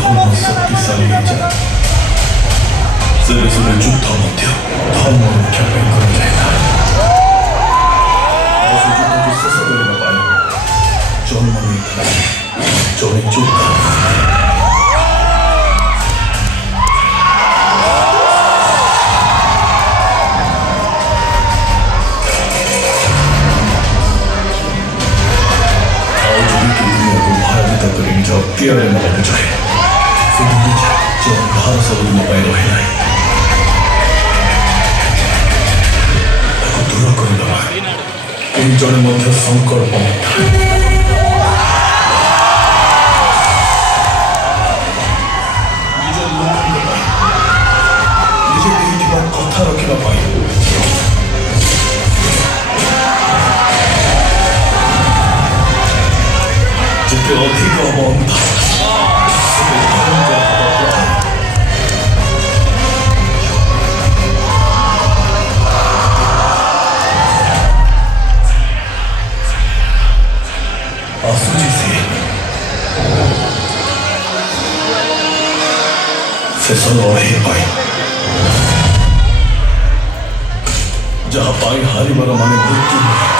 ଧର୍ମ ଶକ୍ତିଶାଳୀ ହେଇଯାଏ। ସେ ଦେଶରେ ଯୁଦ୍ଧ ମଧ୍ୟ ଧର୍ମ ରକ୍ଷା ପାଇଁ କରାଯାଇଥାଏ। ଆଉ ସେ ଯୁଦ୍ଧକୁ ଶେଷ କରିବା ପାଇଁ ଜନ୍ମ ନେଇଥାଏ ଜଣେ ଯୋଦ୍ଧା। ନିଜ ଅକ୍ତିଆରରେ ନେବାକୁ ଚାହେଁ ସେ ନିଜେ ଯେଉଁ ଅନ୍ଧାର ସବୁଦିନ ପାଇଁ ରହେ ନାହିଁ ତାକୁ ଦୂର କରିଦେବା କେହି ଜଣେ ମଧ୍ୟ ସଂକଳ୍ପ ନଥାଏ। ନିଜ ଲୋକଙ୍କ ପାଇଁ ନିଜେ ଦେଇଥିବା କଥା ରଖିବା ପାଇଁ ଯେତେ ଅଧିକ ହବ ଅନ୍ଧାର ସେତେ ଭୟଙ୍କର ହବ ପ୍ରଭାବ। ଆସୁଛି ଶେଷ ଲଢ଼େଇ ପାଇଁ ଯାହା ପାଇଁ ହାରିବାର ମାନେ ମୃତ୍ୟୁ ନୁହେଁ।